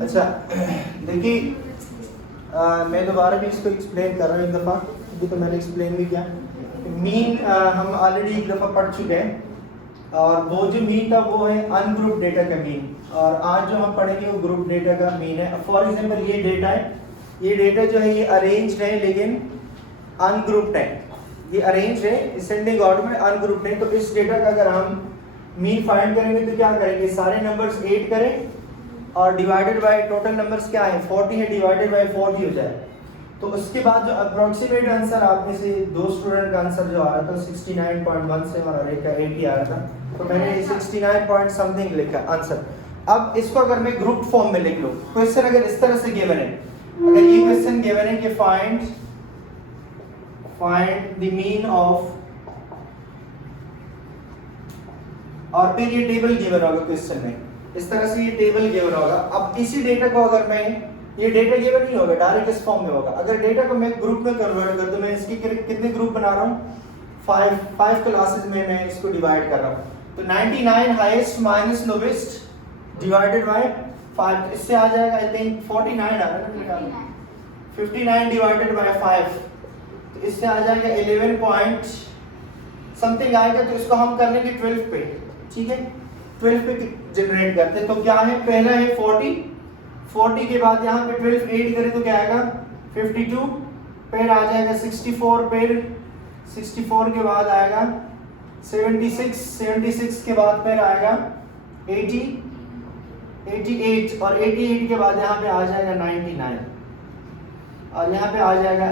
अच्छा देखिए, मैं दोबारा भी इसको एक्सप्लेन कर रहा हूँ एक दफ़ा, अभी तो मैंने एक्सप्लेन भी किया। मीन हम ऑलरेडी एक दफ़ा पढ़ चुके हैं और वो जो मीन था वो है अनग्रुप डेटा का मीन, और आज जो हम पढ़ेंगे वो ग्रुप डेटा का मीन है। फॉर एग्जांपल ये डेटा है, ये डेटा जो है ये अरेंज्ड है लेकिन अनग्रुप्ड है, ये अरेंज है असेंडिंग ऑर्डर में, अनग्रुप्ड है। तो इस डेटा का अगर हम मीन फाइंड करेंगे तो क्या करेंगे, सारे नंबर्स 8 करें और डिवाइडेड बाय टोटल नंबर्स क्या है 40 है, डिवाइडेड बाय 40 हो जाए। तो उसके बाद जो अप्रोक्सीमेट आंसर आप में से दो स्टूडेंट का आंसर जो आ रहा था 69.1 से और एक का 80 आ रहा था, तो मैंने 69 पॉइंट समथिंग लिखा आंसर। अब इसको अगर मैं ग्रुप फॉर्म में लिख लूं, क्वेश्चन अगर इस तरह से गिवन है, अगर ये क्वेश्चन गिवन है कि फाइंड द मीन ऑफ, और फिर ये टेबल गिवन होगा क्वेश्चन में, इस तरह से ये टेबल गिवन होगा। अब इसी डेटा को अगर मैं, ये डेटा गिवन नहीं होगा, डायरेक्ट इस फॉर्म में होगा। अगर डेटा को मैं ग्रुप में कन्वर्ट कर दूं, मैं इसकी कितने ग्रुप बना रहा हूँ, 5 क्लासेस में मैं इसको डिवाइड कर रहा हूँ। तो 99 highest minus lowest divided by 5, इससे आ जाएगा आई थिंक 49 आ रहा है, 59 डिवाइडेड बाय 5, तो इससे आ जाएगा 11 पॉइंट समथिंग आएगा। तो इसको हम कर लेंगे 12 पे, ठीक है, 12 पे जनरेट करते हैं। तो क्या है, पहला है 40 के बाद यहाँ पे 12 ऐड करें तो क्या आएगा 52, फिर आ जाएगा 64, फिर 64 के बाद आएगा 76 के बाद फिर आएगा 80, 88 और 88 के बाद यहाँ पे आ जाएगा 99 और यहाँ पे आ जाएगा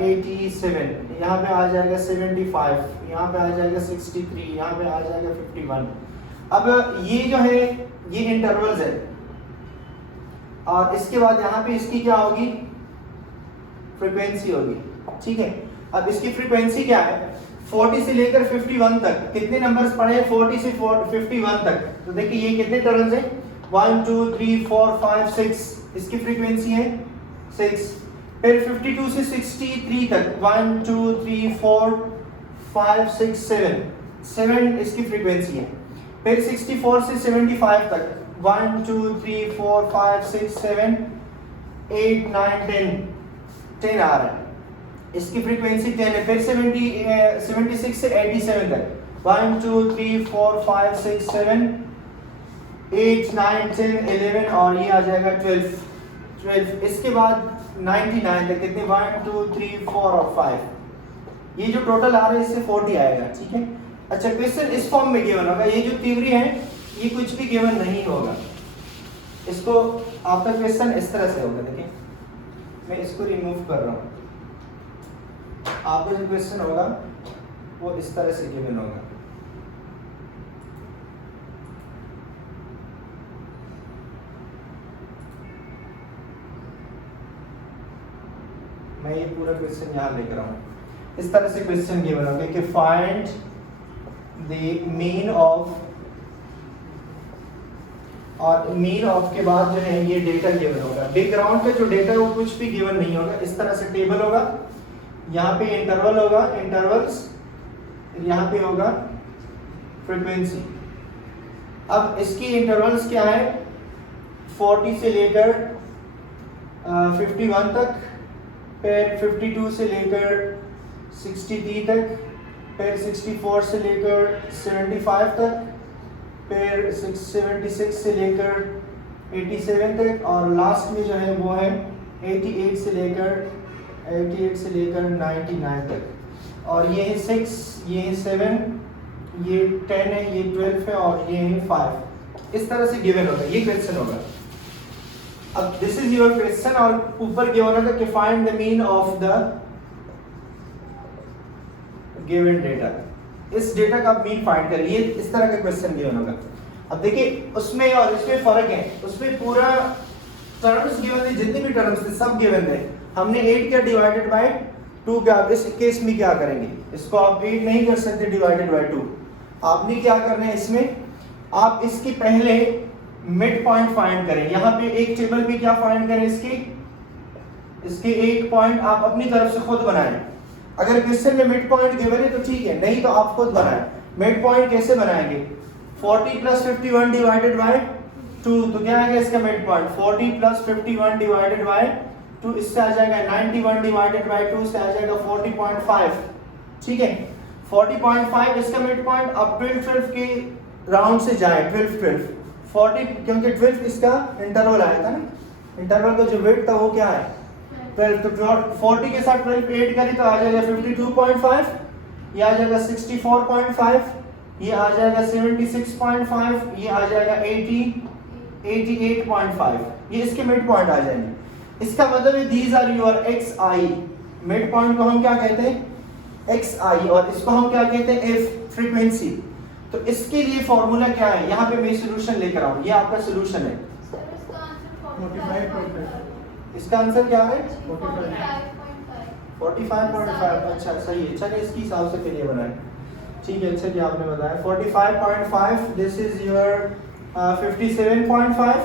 87, यहाँ पे आ जाएगा 75, यहाँ पे आ जाएगा 63, यहाँ पे आ जाएगा 51। अब ये जो है ये इंटरवल्स है, और इसके बाद यहाँ पे इसकी क्या होगी, फ्रीक्वेंसी होगी, ठीक है। अब इसकी फ्रीक्वेंसी क्या है, 40 से लेकर 51 तक कितने नंबर्स पढ़े हैं, 40 से 51 तक। तो देखिए ये कितने टर्न्स हैं, 1 2 3 4 5 6, इसकी फ्रीक्वेंसी है 6। फिर 52 से 63 तक 1 2 3 4 5 6 7 इसकी फ्रीक्वेंसी है। फिर 64 से 75 तक 1 2 3 4 5 6 7 8 9 10 आ रहा है, इसकी फ्रीक्वेंसी 10 है। फिर 76 से 87 तक 1 2 3 4 5 6 7 8 9 10 11 और ये आ जाएगा 12। इसके बाद 99 तक कितने, 1 2 3 4 और 5, ये जो टोटल आ रहा है इससे 40 आएगा, ठीक है। अच्छा क्वेश्चन इस फॉर्म में गिवन होगा, ये जो थ्योरी है ये कुछ भी गिवन नहीं होगा, इसको आपका क्वेश्चन इस तरह से होगा। देखिए मैं इसको रिमूव कर रहा हूँ, आपका जो क्वेश्चन होगा वो इस तरह से गिवन होगा। मैं ये पूरा क्वेश्चन यहाँ लेकर रहा हूँ, इस तरह से क्वेश्चन गिवन होगा कि फाइंड द मीन ऑफ, और मीन ऑफ के बाद जो है ये डेटा गिवन होगा। बैकग्राउंड पे जो डेटा है वो कुछ भी गिवन नहीं होगा, इस तरह से टेबल होगा, यहाँ पे इंटरवल होगा, इंटरवल्स, यहाँ पे होगा फ्रीक्वेंसी। अब इसकी इंटरवल्स क्या है, 40 से लेकर 51 तक, फिर 52 से लेकर 63 तक, फिर 64 से लेकर 75 तक, फिर 76 से लेकर 87 तक, और लास्ट में जो है वो है 88 से लेकर 99 तक। और ये है 6, ये है 7, ये 10 है, ये 12 है और ये है 5। इस तरह से गिवन होगा, ये क्वेश्चन होगा। अब दिस इज योर क्वेश्चन, और ऊपर गिवन होगा कि find the mean of the given data, इस डेटा का मीन फाइंड करिए, ये इस तरह का क्वेश्चन गिवन होगा। अब देखिए उसमें और इसमें फर्क है, उसमें पूरा टर्म्स गिवन थे, जितने भी टर्म्स थे सब गिवन थे, हमने 8 किया डिवाइडेड बाय 2 का। अब इस केस में क्या करेंगे, इसको आप 8 नहीं कर सकते डिवाइडेड बाय 2, आपने क्या करना है इसमें, आप इसके पहले मिड पॉइंट फाइंड करें। यहाँ पे एक टेबल पे क्या फाइंड करें, इसके एक पॉइंट आप अपनी तरफ से खुद बनाएं। अगर क्वेश्चन में मिड पॉइंट गिवन है तो ठीक है, नहीं तो आप खुद बनाएं। मिड पॉइंट कैसे बनाएंगे, 40 + 51 डिवाइडेड बाय 2, तो क्या आएगा इसका mid point 40 plus 51 divided by 2, इससे आ जाएगा 91 डिवाइडेड बाय 2 से आ जाएगा 40.5, ठीक है 40.5 इसका मिड पॉइंट। अब 12 के राउंड से जाए 12 40, क्योंकि 12 इसका इंटरवल आया था ना, इंटरवल का जो वेट था वो क्या है 12, तो 40 के साथ 12 ऐड करें तो आ जाएगा 52.5, ये आ जाएगा 64.5, ये आ जाएगा 76.5, ये आ जाएगा 88.5, ये इसके मिड पॉइंट आ जाएंगे। इसका मतलब है these are your X I, midpoint को हम क्या कहते हैं एक्स आई, और इसको हम क्या कहते हैं एफ फ्रीक्वेंसी। तो इसके लिए फॉर्मूला क्या है, यहाँ पे मैं सॉल्यूशन लेकर आऊँ, ये आपका सॉल्यूशन है। इसका आंसर क्या है 45.5, अच्छा सही है, चलिए इसके हिसाब से फिर ये बनाए, ठीक है अच्छा जी आपने बताया 45.5, दिस इज योर 57.5,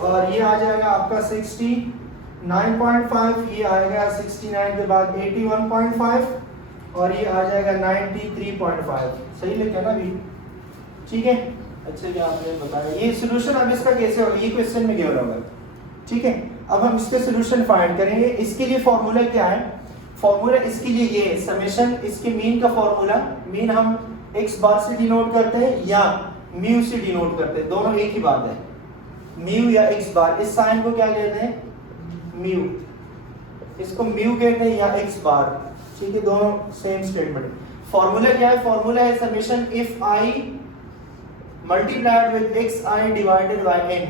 और ये आ जाएगा आपका 69.5, ये आएगा 69 के बाद 81.5, और ये आ जाएगा 93.5, सही लिखा ना अभी, ठीक है अच्छा जी आपने बताया। ये सॉल्यूशन अब इसका कैसे होगा, ये क्वेश्चन में गिवन होगा, ठीक है। अब हम इसके सॉल्यूशन फाइंड करेंगे। इसके लिए फॉर्मूला क्या है, फॉर्मूला इसके लिए ये है समेशन, इसके मीन का फॉर्मूला, मीन हम x बार से डिनोट करते हैं या म्यू से डिनोट करते हैं, दोनों एक ही बात है, म्यू या x बार। इस साइन को क्या कहते हैं म्यू, इसको म्यू कहते हैं या x बार, ठीक है दोनों सेम स्टेटमेंट। फॉर्मूला क्या है, फॉर्मूला है summation if i multiplied with xi divided by n।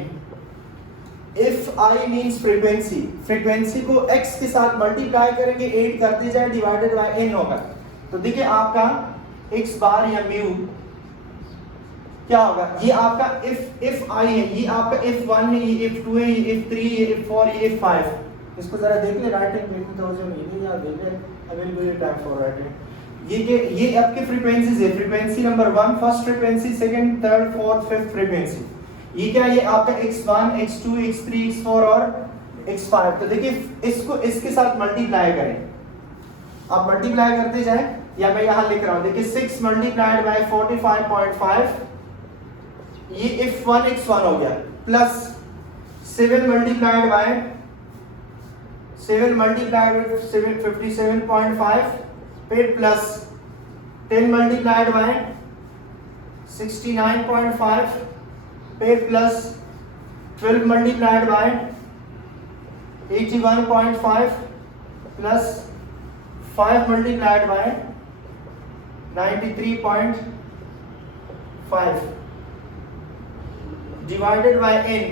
If i means frequency, frequency को x के साथ मल्टीप्लाई करेंगे, ऐड करते जाए, डिवाइडेड बाय n होगा। तो देखिए आपका x बार या म्यू क्या होगा, ये आपका if i है, ये आपका if1 है, ये if2 है, ये if3 है, ये if4 ये if5। इसको जरा देख ले, राइट हैंड देखते तो जो नहीं यार देख ले, I will give you time for writing. ये आपके फ्रीक्वेंसीज है, frequency number 1 first frequency, second, third, fourth, fifth frequency. ये क्या, ये आपका x1 x2 x3 x4 और x5। तो देखिए इसको इसके साथ मल्टीप्लाई करें, आप मल्टीप्लाई करते जाएं, या मैं यहां लिख रहा हूं, देखिए 6 मल्टीप्लाइड बाय 45.5, ये if1 x1 हो गया, प्लस 7 मल्टीप्लाइड बाय 57.5, फिर प्लस 10 मल्टीप्लाइड बाय 69.5, फिर plus 12 multiplied by 81.5, plus 5 multiplied by 93.5 divided by n।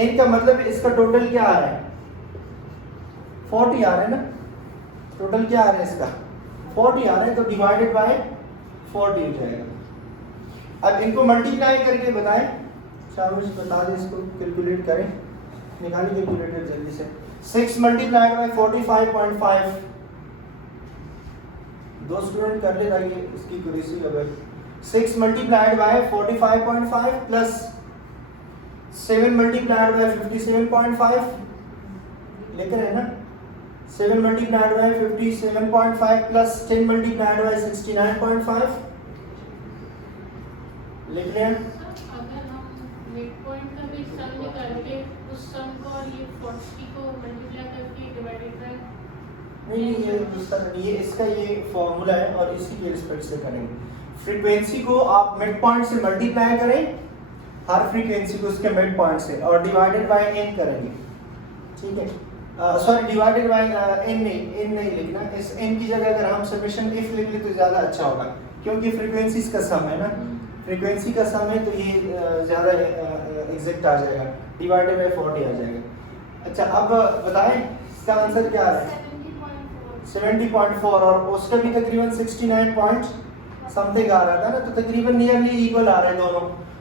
n का मतलब इसका टोटल क्या आ रहा है 40 आ रहा है ना, टोटल क्या आ रहा है इसका 40 आ रहा है, तो डिवाइडेड बाय 40 हो जाएगा। अब इनको मल्टीप्लाई करके बताएं, शाबाश बता दे, इसको कैलकुलेट करें, निकालिए कैलकुलेटर जल्दी से। 6 मल्टीप्लाइड बाय 45.5, दो स्टूडेंट कर ले जाइए इसकी कुरेसी अगर। 6 multiplied by 45.5 plus 7 multiplied by 57.5, लेकर है ना, 7 multiplied by 57.5 plus 10 multiplied by 69.5, लिख रहे हैं। अगर हम मिड पॉइंट का भी सम निकाल के उस सम को और ये 40 को मल्टीप्लाई करके डिवाइडेड बाय, नहीं ये इसका ये फॉर्मूला है और इसी के रिस्पेक्ट से करेंगे। फ्रीक्वेंसी को आप मिड पॉइंट से मल्टीप्लाई करें, हर फ्रीक्वेंसी को उसके मिड पॉइंट से, और डिवाइडेड बाय n करेंगे, ठीक है। सॉरी डिवाइडेड बाय n नहीं लिखना, इस n की जगह अगर हम समेशन इफ लिख ले तो ज़्यादा अच्छा होगा, क्योंकि फ्रीक्वेंसीज का सम है ना, फ्रीक्वेंसी का सम है तो ये ज़्यादा एग्जैक्ट आ जाएगा, डिवाइडेड बाय 40 आ जाएगा। अच्छा अब बताएं इसका आंसर क्या आ रहा है 70.4, और उसका भी तकरीबन 69 पॉइंट समथिंग आ रहा था ना, तो तकरीबन नियरली इक्वल आ रहे हैं दोनों।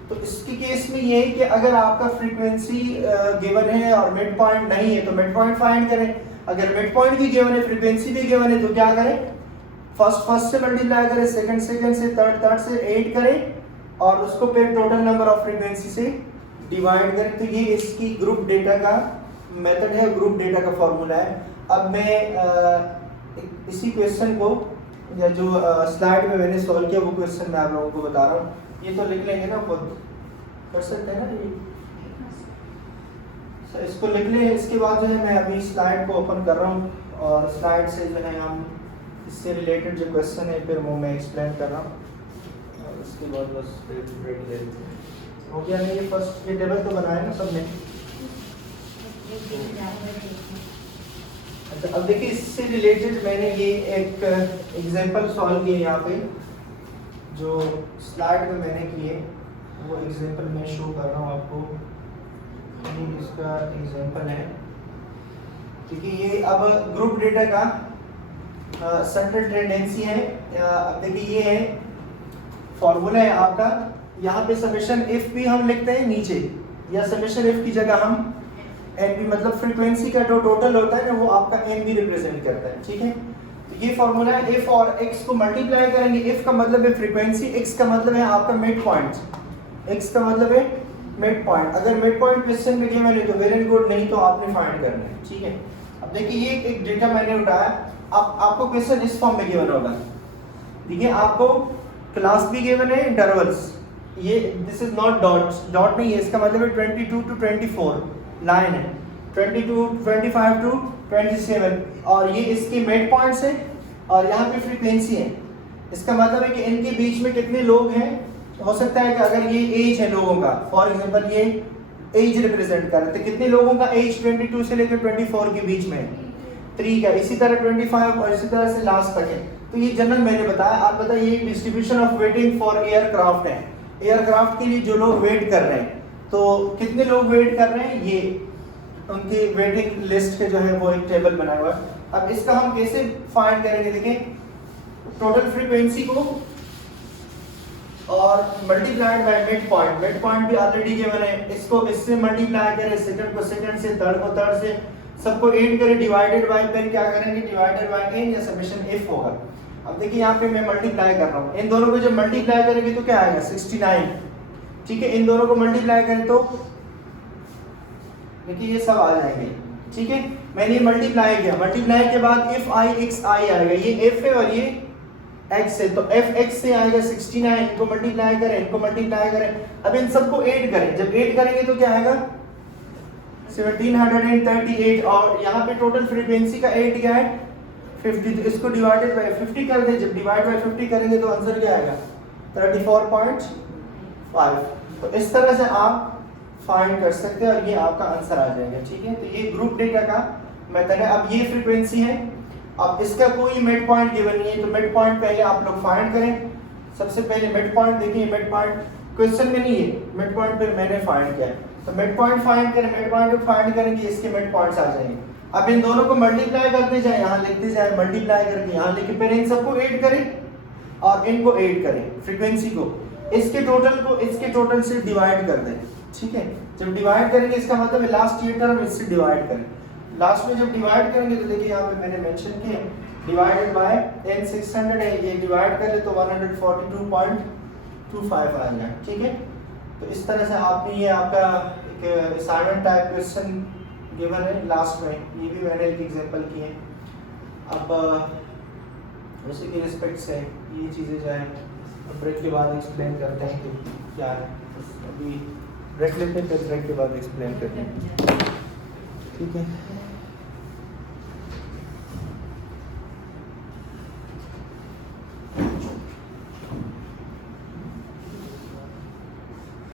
तो इसके केस में ये है कि अगर आपका फ्रीक्वेंसी गिवन है और मिड पॉइंट नहीं है तो मिड पॉइंट फाइंड करें, अगर मिड पॉइंट भी गिवन है फ्रीक्वेंसी भी गिवन है तो क्या करें, फर्स्ट से मल्टीप्लाई करें, सेकंड से, थर्ड से ऐड करें, और उसको फिर टोटल नंबर ऑफ फ्रीक्वेंसी से डिवाइड करें। तो ये इसकी ग्रुप डेटा का मेथड है, ग्रुप डेटा का फॉर्मूला है। अब मैं इसी क्वेश्चन को, या जो स्लाइड में मैंने सॉल्व किया वो क्वेश्चन मैं आप लोगों को बता रहा हूँ, ये तो लिख लेंगे ना, खुद कर सकते हैं ना, So, इसको लिख लें। इसके बाद जो है मैं अभी स्लाइड को ओपन कर रहा हूँ और स्लाइड से जो है हम इससे रिलेटेड जो क्वेश्चन है फिर वो मैं एक्सप्लेन कर रहा हूँ और उसके बाद बस ब्रेक ले लेते हैं। हो गया नहीं? ये फर्स्ट ये टेबल तो बनाया ना सबने? अच्छा, अब देखिए इससे रिलेटेड मैंने ये एक एग्जांपल सॉल्व किया यहाँ पे, जो स्लाइड में मैंने किए वो एग्जांपल मैं शो कर रहा हूँ आपको। ये इसका एग्जांपल है। देखिए ये अब ग्रुप डेटा का सेंट्रल टेंडेंसी है। अब देखिए ये है फॉर्मूला है आपका। यहाँ पे समेशन एफ भी हम लिखते हैं नीचे, या समेशन एफ की जगह हम एन बी, मतलब फ्रीक्वेंसी का जो टोटल होता है ना वो आपका एन बी रिप्रेजेंट करता है। ठीक है, तो ये फॉर्मूला है। एफ और एक्स को मल्टीप्लाई करेंगे। एफ का मतलब है फ्रीक्वेंसी, एक्स का मतलब है आपका मिड पॉइंट। एक्स का मतलब है मिड पॉइंट। अगर मिड पॉइंट क्वेश्चन में गिवन है तो वेरी गुड, नहीं तो आपने फाइंड करना है। ठीक है, अब देखिए ये एक डेटा मैंने उठाया। अब आपको क्वेश्चन इस फॉर्म में गिवन होगा। देखिए आपको क्लास भी गिवन है, इंटरवल्स। ये दिस इज नॉट डॉट नहीं है, इसका मतलब है 22 to 24 लाइन है, 22 25 to 27, और ये इसके मिड पॉइंट्स है और यहाँ पे फ्रीक्वेंसी है। इसका मतलब है कि इनके बीच में कितने लोग हैं। हो सकता है कि अगर ये एज है लोगों का, फॉर एग्जांपल ये एज रिप्रेजेंट कर रहे थे, कितने लोगों का एज 22 से लेकर 24 के बीच में है, 3 का, इसी तरह 25 और इसी तरह से लास्ट तक है। तो ये जनरल मैंने बताया। आप बताइए ये distribution of waiting for aircraft है। एयरक्राफ्ट के लिए जो लोग वेट कर रहे हैं, तो कितने लोग वेट कर रहे हैं, ये उनकी वेटिंग लिस्ट के जो है वो एक टेबल बनाया हुआ है। अब इसका हम कैसे फाइंड करेंगे? देखें, टोटल फ्रीक्वेंसी को और multiplied by mid point. Mid point भी ऑलरेडी गिवन है, इसको इससे मल्टीप्लाई करें, सेकंड को सेकंड से, थर्ड को थर्ड से, सबको ऐड करें, डिवाइडेड बाय, फिर क्या करेंगे, डिवाइडेड बाय n या समेशन f होगा। अब देखिए यहाँ पे मैं मल्टीप्लाई कर रहा हूँ। इन दोनों को जब मल्टीप्लाई करेंगे तो क्या आएगा, 69। ठीक है, इन दोनों को मल्टीप्लाई करें तो देखिए ये सब आ जाएंगे। ठीक है, मैंने मल्टीप्लाई किया, मल्टीप्लाई के बाद if i x i आएगा, ये f है और ये x है, तो f x से आएगा 69। इनको मल्टीप्लाई करें, इनको मल्टीप्लाई करें, अब इन सबको ऐड करें। जब ऐड करेंगे तो क्या आएगा, 1738, और यहाँ पे टोटल फ्रीक्वेंसी का ऐड क्या है, 50। तो इसको डिवाइडेड बाय 50 कर दें। जब डिवाइड बाय 50 करेंगे तो आंसर क्या आएगा, 34.5। तो इस तरह से आप फाइंड कर सकते हैं और ये आपका आंसर आ जाएगा। ठीक है, तो ये ग्रुप डेटा का मेथड है। अब ये फ्रीक्वेंसी है, अब इसका कोई मिड पॉइंट गिवन नहीं है, तो मिड पॉइंट पहले आप लोग फाइंड करें। सबसे पहले मिड पॉइंट देखिए, मिड पॉइंट क्वेश्चन में नहीं है, मिड पॉइंट फिर मैंने फाइंड किया, तो मिड पॉइंट फाइंड करें। मिड पॉइंट को फाइंड करेंगे, इसके मिड पॉइंट्स आ जाएंगे। अब इन दोनों को मल्टीप्लाई करते जाए, यहाँ लिखते जाए, मल्टीप्लाई करके यहाँ लिखे, फिर इन सबको ऐड करें और इनको ऐड करें, फ्रीक्वेंसी को, इसके टोटल को इसके टोटल से डिवाइड कर दें। ठीक है, जब डिवाइड करेंगे इसका मतलब है लास्ट ये टर्म इससे डिवाइड करें। लास्ट में जब डिवाइड करेंगे तो देखिए यहाँ पे मैंने मेंशन किया, डिवाइडेड बाय n 600 है, ये डिवाइड करें तो 142.25 आ जाए। ठीक है, तो इस तरह से आपने ये आपका एक असाइनमेंट टाइप क्वेश्चन गिवन है लास्ट में, ये भी मैंने एक एग्जांपल किए। अब उसी के रिस्पेक्ट से ये चीज़ें जो है ब्रेक के बाद एक्सप्लेन करते हैं कि क्या है। अभी ब्रेक लेते हैं, फिर ब्रेक के बाद एक्सप्लेन करते हैं। ठीक है।